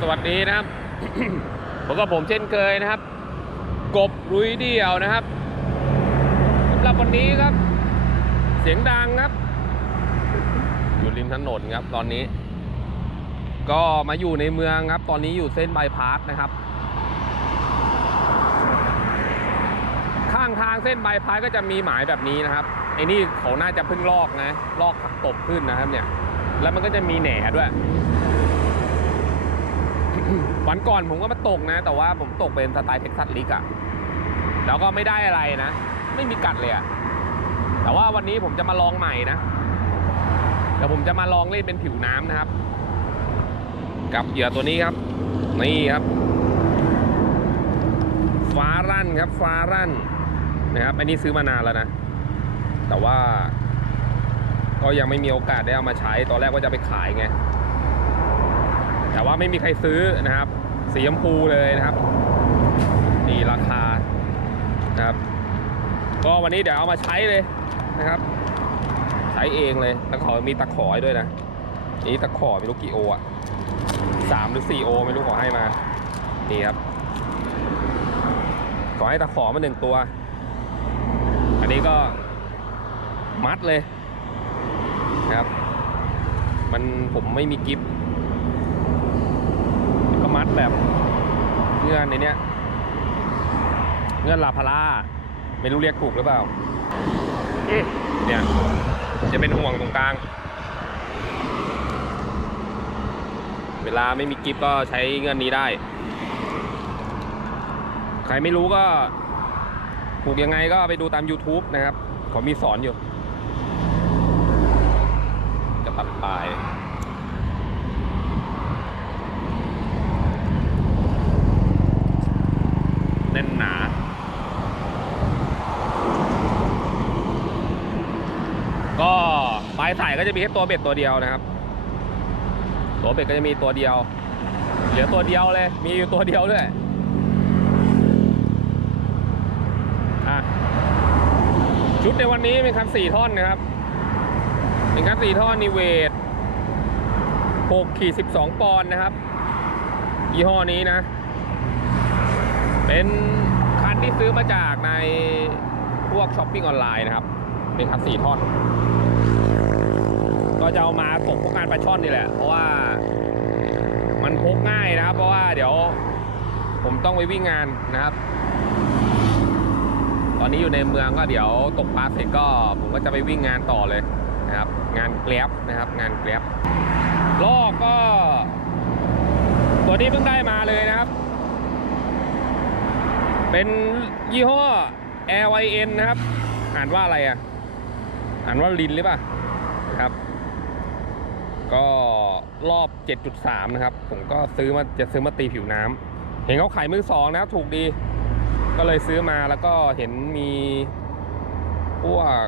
สวัสดีนะครับผมกับผมเช่นเคยนะครับ กบรุยเดียวนะครับสำหรับวันนี้ครับ เสียงดังครับ อยู่ริมถนนครับ ตอนนี้ ก็มาอยู่ในเมืองครับ ตอนนี้อยู่เส้นบายพาสนะครับ ข้างทางเส้นบายพาสก็จะมีหมายแบบนี้นะครับไอ้นี่เขาน่าจะเพิ่งลอกนะลอกผักตบขึ้นนะครับเนี่ย แล้วมันก็จะมีแหน่ด้วย วันก่อนผมก็มาตกนะ แต่ว่าผมตกเป็นสไตล์เท็กซัสลิกอะแล้วก็ไม่ได้อะไรนะ ไม่มีกัดเลยอะแต่ว่าวันนี้ผมจะมาลองใหม่นะเดี๋ยวผมจะมาลองเล่นเป็นผิวน้ำนะครับ กับเหยื่อตัวนี้ครับ นี่ครับ ฟ้ารั่นครับ ฟ้ารั่นนะครับ อันนี้ซื้อมานานแล้วนะ แต่ว่า ก็ยังไม่มีโอกาสได้เอามาใช้ ตอนแรกว่าจะไปขายไง แต่ว่าไม่มีใครซื้อนะครับ สีชมพูเลยนะครับ นี่ราคานะครับ ก็วันนี้เดี๋ยวเอามาใช้เลยนะครับใช้เองเลยแล้วขอมีตะขอให้ด้วยนะนี่ตะขอไม่รู้กี่โออะสามหรือสี่โอไม่รู้ขอให้มา นี่ครับ ขอให้ตะขอมาหนึ่งตัว อันนี้ก็มัดเลยนะครับ มันผมไม่มีกิฟ แบบเงื่อนในเนี้ยเงื่อนลาพาร่าไม่รู้เรียกถูกหรือเปล่าเนี่ยจะเป็นห่วงตรงกลาง เวลาไม่มีกิฟก็ใช้เงื่อนนี้ได้ ใครไม่รู้ก็ผูกยังไงก็ไปดูตาม YouTube นะครับเขามีสอนอยู่ จะตัดปลาย น่นหนาก็ปลายสายก็จะมีแค่ตัวเบ็ดตัวเดียวนะครับ ตัวเบ็ดก็จะมีตัวเดียว เหลือตัวเดียวเลย มีอยู่ตัวเดียวด้วยชุดในวันนี้เป็นคันสี่ท่อนนะครับ เป็นคันสี่ท่อนนิเวศ6ขีด12ปอนด์นะครับ ยี่ห้อนี้นะ เป็นคันที่ซื้อมาจากในพวกช้อปปิ้งออนไลน์นะครับ เป็นคันสี่ท่อน ก็จะเอามาตกพวกงานปลาช่อนนี่แหละ เพราะว่ามันพกง่ายนะครับ เพราะว่าเดี๋ยวผมต้องไปวิ่งงานนะครับ ตอนนี้อยู่ในเมืองก็เดี๋ยวตกปลาเสร็จก็ผมก็จะไปวิ่งงานต่อเลยนะครับ งานแกล็บนะครับ งานแกล็บลอกก็ ตัวนี้เพิ่งได้มาเลยนะครับ เป็นยี่ห้อ LIN นะครับ อ่านว่าอะไรอะ อ่านว่าลินหรือเปล่าครับ ก็รอบ 7.3 นะครับ ผมก็ซื้อมาจะซื้อมาตีผิวน้ำเห็นเขาขายมือสองนะครับถูกดี ก็เลยซื้อมาแล้วก็เห็นมีพวก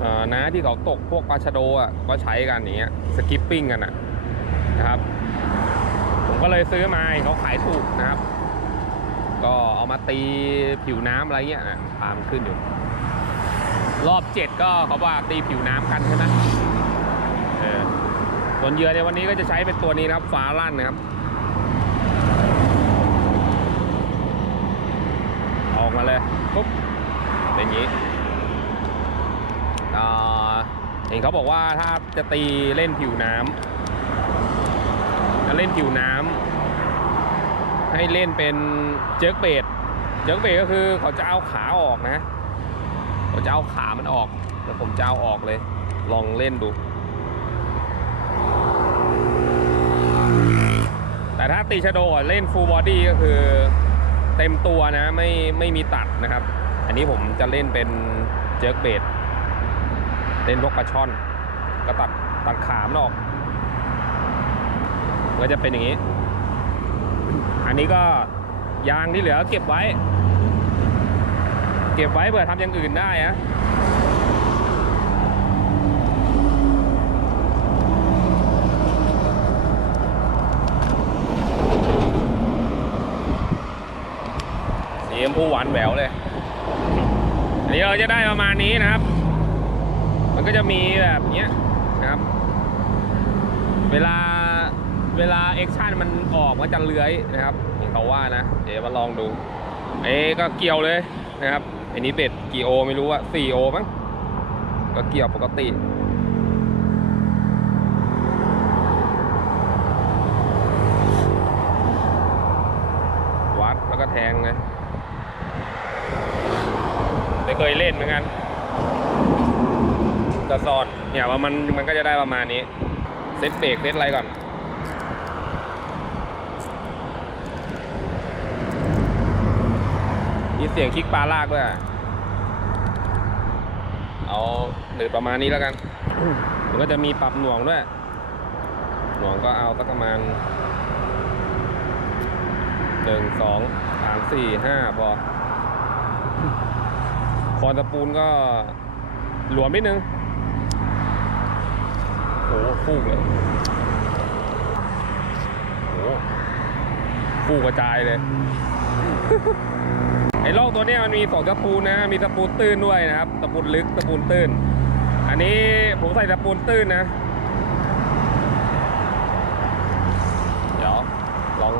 เอ่อน้าที่เขาตกพวกปลาชะโดอะก็ใช้กันอย่างเงี้ยสกิปปิ้งกันนะนะครับ ผมก็เลยซื้อมาเขาขายถูกนะครับ ก็เอามาตีผิวน้ำอะไรเงี้ยตามขึ้นอยู่ รอบเจ็ดก็เขาว่าตีผิวน้ำกันใช่ไหมส่วนเหยื่อในวันนี้ก็จะใช้เป็นตัวนี้นะครับฟ้าลั่นนะครับ ออกมาเลยปุ๊บเป็นอย่างนี้เห็นเขาบอกว่าถ้าจะตีเล่นผิวน้ำจะเล่นผิวน้ำ ให้เล่นเป็นเจิร์กเบดเจิร์กเบดก็คือเขาจะเอาขาออกนะเขาจะเอาขามันออกเดี๋ยวผมจะเอาออกเลย ลองเล่นดู แต่ถ้าตีชะโดอเล่นฟูลบอดี้ก็คือเต็มตัวนะไม่ไม่มีตัดนะครับ อันนี้ผมจะเล่นเป็นเจิร์กเบดเล่นพวกปลาช่อน ก็ตัดตัดขามนออก ก็จะเป็นอย่างนี้ อันนี้ก็ยางที่เหลือเก็บไว้ เก็บไว้เผื่อทำอย่างอื่นได้อะสีชมพูหวานแหววเลย อันนี้เราจะได้ประมาณนี้นะครับ มันก็จะมีแบบเนี้ยนะครับ เวลา เวลาแอคชั่นมันออกมันจะเลื้อยนะครับเห็นเขาว่านะ เดี๋ยวมาลองดู เอ้ก็เกี่ยวเลยนะครับอันนี้เบ็ดกี่โอไม่รู้อะสี่โอมั้งก็เกี่ยวปกติวัดแล้วก็แทงเลยไม่เคยเล่นเหมือนกันกระสอนเนี่ยว่ามันมันก็จะได้ประมาณนี้ เซตเบรกเซตอะไรก่อน มีเสียงคลิกปลาลากด้วยเอาหนืดประมาณนี้แล้วกันมันก็จะมีปรับหน่วงด้วย หน่วงก็เอาสักประมาณหนึ่งสองสามสี่ห้าพอคอนตะปูนก็หลวมนิดนึงโอ้โหฟูกเลยโอ้โหฟูกกระจายเลย ไอ้ลอกตัวนี้มันมีสองตะปูนนะ มีตะปูตื้นด้วยนะครับ ตะปูลึกตะปูตื้น อันนี้ผมใส่ตะปูตื้นนะ เดี๋ยวลอง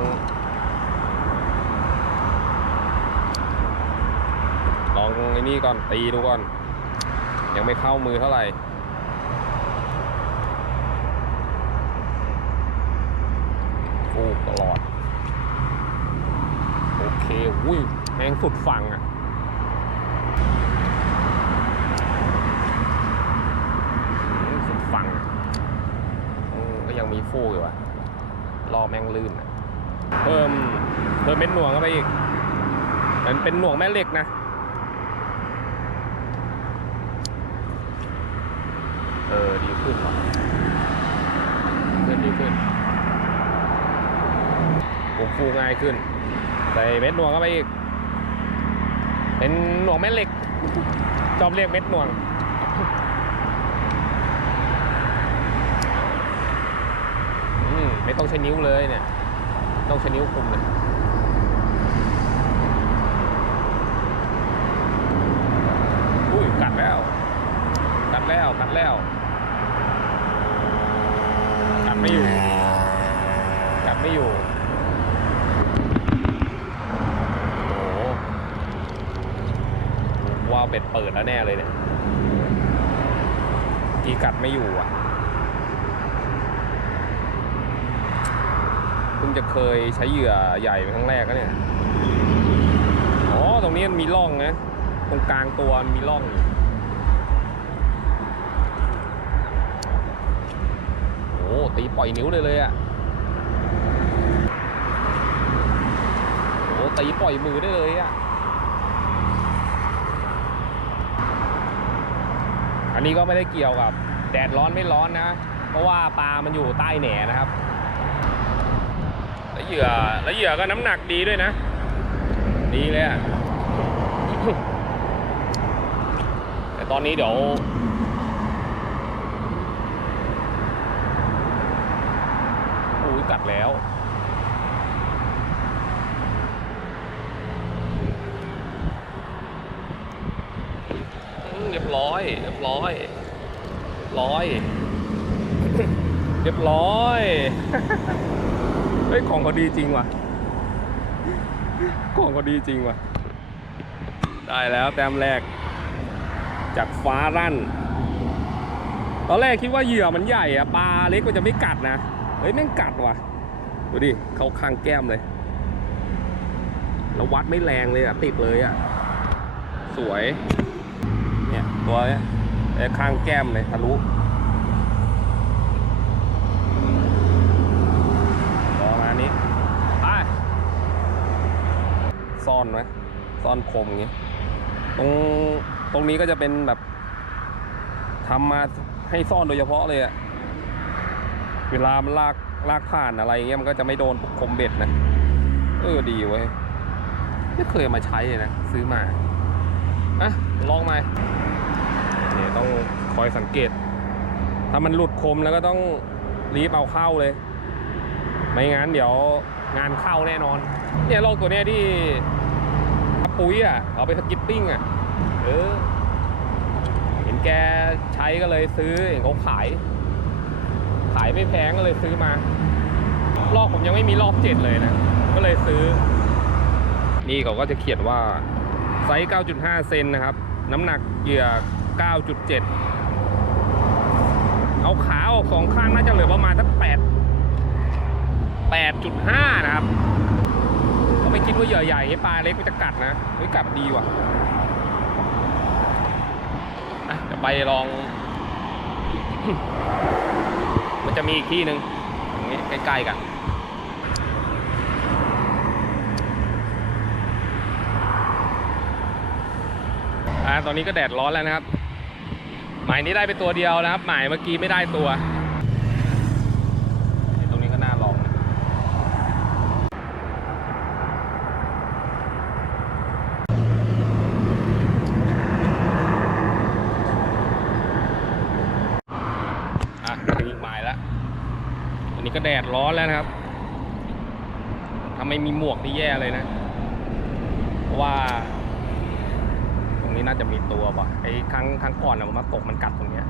ลองไอ้นี่ก่อนตีดูก่อน ยังไม่เข้ามือเท่าไหร่ฟูกตลอด โอเค อุ้ย มงสุดฝั่งอะสุดฝั่งก็ยังมีฟูกอยู่อะรอแม่งลื่นอะเพิ่มเพิ่มเม็ดหน่วงเข้าไปอีกมันเป็นหน่วงแม่เหล็กนะเออดีขึ้นว่ะขึ้นดีขึ้นผมฟูง่ายขึ้น ใส่เม็ดหน่วงเข้าไปอีก เป็นหน่วงแม่เหล็กชอบเรียกเม็ดหน่วงอืมไม่ต้องใช้นิ้วเลยเนี่ย ต้องใช้นิ้วคุมเลยอุ้ยกัดแล้ว กัดแล้ว กัดแล้ว กัดไม่อยู่ กัดไม่อยู่ โอ้โห ว่าเบ็ดเปิดแล้วแน่เลยเนี่ยกีกัดไม่อยู่อะเพิ่งจะเคยใช้เหยื่อใหญ่เป็นครั้งแรกก็เนี่ยอ๋อตรงนี้มันมีร่องนะตรงกลางตัวมันมีร่องอยู่โอ้ตีปล่อยนิ้วเลยเลยอะโอ้ตีปล่อยมือได้เลยอะ อันนี้ก็ไม่ได้เกี่ยวกับ แดดร้อนไม่ร้อนนะ เพราะว่าปลามันอยู่ใต้แหนนะครับ แล้วเหยื่อแล้วเหยื่อก็น้ำหนักดีด้วยนะ ดีเลยอะแต่ตอนนี้เดี๋ยวอุ้ยกัดแล้ว อืมเรียบ ร้อย ร้อย เรียบร้อย เฮ้ย ของเขาดีจริงว่ะ ของเขาดีจริงว่ะ ได้แล้วแต้มแรก จากฟ้ารั่น ตอนแรกคิดว่าเหยื่อมันใหญ่อะปลาเล็กมันจะไม่กัดนะ เฮ้ยแม่งกัดว่ะ ดูดิเขาคางแก้มเลย แล้ววัดไม่แรงเลยอะติดเลยอะสวย เนี่ย ตัวเนี้ย ข้างแก้มเลยทะลุประมาณนี้ไปซ่อนไว้ซ่อนคมอย่างงี้ ตรงตรงนี้ก็จะเป็นแบบทำมาให้ซ่อนโดยเฉพาะเลยอะเวลามันลากลากผ่านอะไรเงี้ยมันก็จะไม่โดนคมเบ็ดนะ เออดีเว้ย ไม่เคยมาใช้เลยนะ ซื้อมา อะ ลองมาเนี่ย ต้องคอยสังเกต ถ้ามันหลุดคมแล้วก็ต้องรีบเอาเข้าเลย ไม่งั้นเดี๋ยวงานเข้าแน่นอน เนี่ยลอกตัวเนี้ยที่ปุ๋ยอะ เอาไปสกิปปิ้งอะ เออ เห็นแกใช้ก็เลยซื้อเห็นเขาขาย ขายไม่แพงก็เลยซื้อมา รอบผมยังไม่มีรอบเจ็ดเลยนะ ก็เลยซื้อ นี่เขาก็จะเขียนว่าไซส์ 9.5 เซนนะครับ น้ำหนักเหยื่อ 9.7 เอาขาออกสองข้างน่าจะเหลือประมาณสัก8 8.5 นะครับก็ไม่คิดว่าเหยื่อใหญ่ให้ปลาเล็กมันจะกัดนะเฮ้ยกัดดีว่ะอะเดี๋ยวไปลอง มันจะมีอีกที่หนึ่งตรงนี้ใกล้ๆกันอ่าตอนนี้ก็แดดร้อนแล้วนะครับ หมายนี้ได้ไปตัวเดียวนะครับ หมายเมื่อกี้ไม่ได้ตัว ตรงนี้ก็น่าลองนะอะถึงอีกหมายแล้วอันนี้ก็แดดร้อนแล้วนะครับถ้าไม่มีหมวกนี่แย่เลยนะ ว่า นี้น่าจะมีตัวป่ะไอ้ครั้งครั้งก่อนอะผมมาตกมันกัดตรงเนี้ย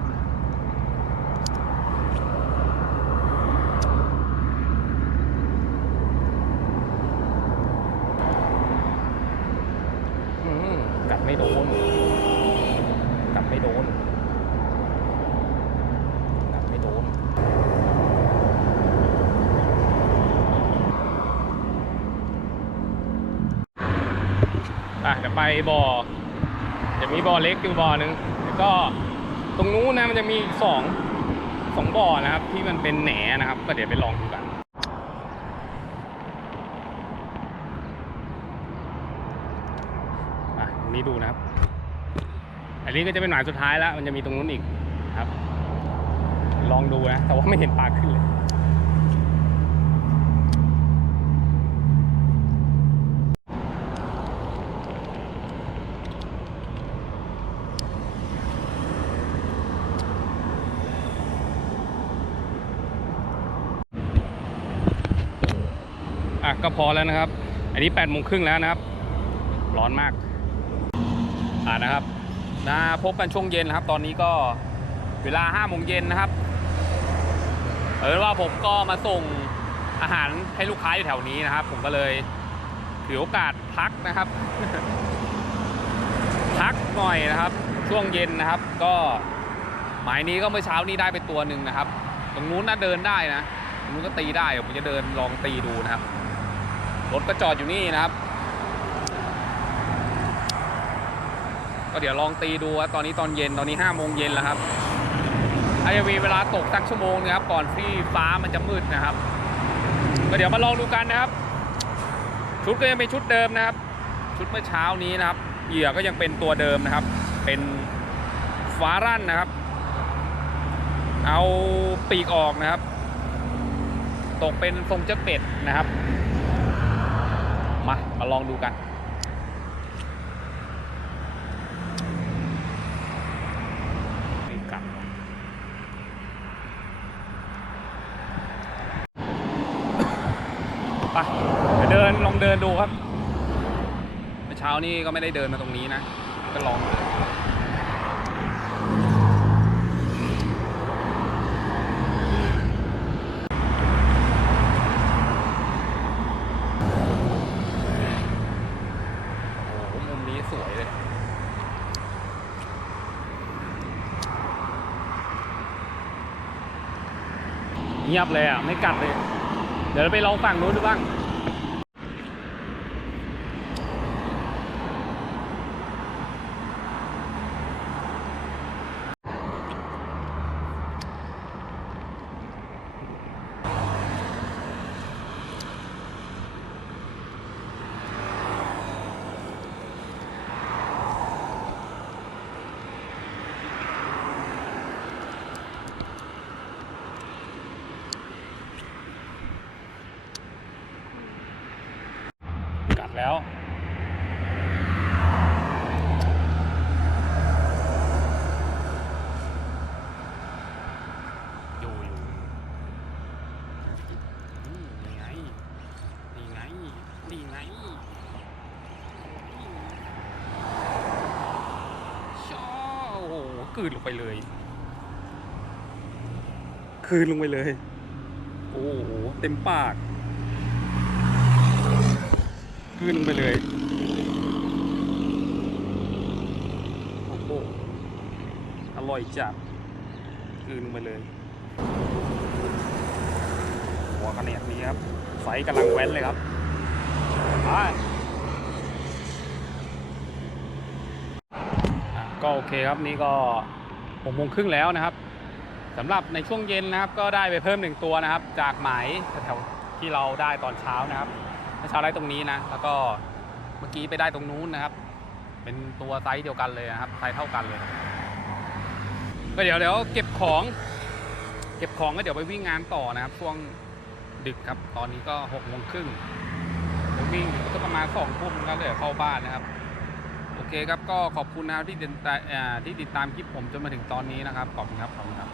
กัดไม่โดน กัดไม่โดน กัดไม่โดน อะเดี๋ยวไปบ่อ จะมีบ่อเล็กอยู่บ่อหนึ่งแล้วก็ตรงนู้นนะมันจะมีสองสองบ่อนะครับ ที่มันเป็นแหนนะครับ ก็เดี๋ยวไปลองดูกันอะตรงนี้ดูนะครับ อันนี้ก็จะเป็นหมายสุดท้ายแล้ว มันจะมีตรงนู้นอีกครับ ลองดูนะ แต่ว่าไม่เห็นปลาขึ้นเลย อะก็พอแล้วนะครับ อันนี้8ปดโมงครึ่งแล้วนะครับ ร้อนมากอ่านะครับนะพบกันช่วงเย็นนะครับ ตอนนี้ก็เวลา5้าโมงเย็นนะครับเออว่าผมก็มาส่งอาหารให้ลูกค้าอยู่แถวนี้นะครับ ผมก็เลยถือโอกาสพักนะครับพักหน่อยนะครับ ช่วงเย็นนะครับ ก็หมายนี้ก็เมื่อเช้านี้ได้ไปตัวหนึ่งนะครับ ตรงนู้นน่าเดินได้นะตรงนู้นก็ตีได้ผมจะเดินลองตีดูนะครับ รถก็จอดอยู่นี่นะครับ ก็เดี๋ยวลองตีดูว่าตอนนี้ตอนเย็นตอนนี้5โมงเย็นแล้วครับอวีเวลาตกสักชั่วโมงนะครับ ก่อนที่ฟ้ามันจะมืดนะครับ ก็เดี๋ยวมาลองดูกันนะครับ ชุดก็ยังเป็นชุดเดิมนะครับ ชุดเมื่อเช้านี้นะครับ เหยื่อก็ยังเป็นตัวเดิมนะครับ เป็นฟ้ารั่นนะครับ เอาปีกออกนะครับ ตกเป็นทรงเจ้าเป็ดนะครับ มา มาลองดูกันไม่กลับไปเดี๋ยวเดินลองเดินดูครับเมื่อเช้านี้ก็ไม่ได้เดินมาตรงนี้นะ ก็ลองเดินโอ้โหมุมนี้สวยเลย เงียบเลยอะ ไม่กัดเลย เดี๋ยวเราไปลองฝั่งนู้นดูบ้าง คืนลงไปเลย คืนลงไปเลย โอ้โหเต็มปาก คืนไปเลยโอ้โหอร่อยจัดคืนไปเลยหัวกระเนียดนี้ครับไฟกำลังแว้นเลยครับไป ก็โอเคครับนี่ก็หกโมงครึ่งแล้วนะครับสำหรับในช่วงเย็นนะครับก็ได้ไปเพิ่มหนึ่งตัวนะครับ จากหมายแถวที่เราได้ตอนเช้านะครับเมื่อเช้าได้ตรงนี้นะ แล้วก็เมื่อกี้ไปได้ตรงนู้นนะครับ เป็นตัวไซส์เดียวกันเลยนะครับไซส์เท่ากันเลยก็เดี๋ยวเดี๋ยวเก็บของเก็บของก็เดี๋ยวไปวิ่งงานต่อนะครับ ช่วงดึกครับ ตอนนี้ก็หกโมงครึ่งวิ่งก็ประมาณสองทุ่มก็เลยเข้าบ้านนะครับ เคครับก็ขอบคุณนะครับที่ติดตามอ่าที่ติดตามคลิปผมจนมาถึงตอนนี้นะครับขอบคุณครับขอบคุณครับ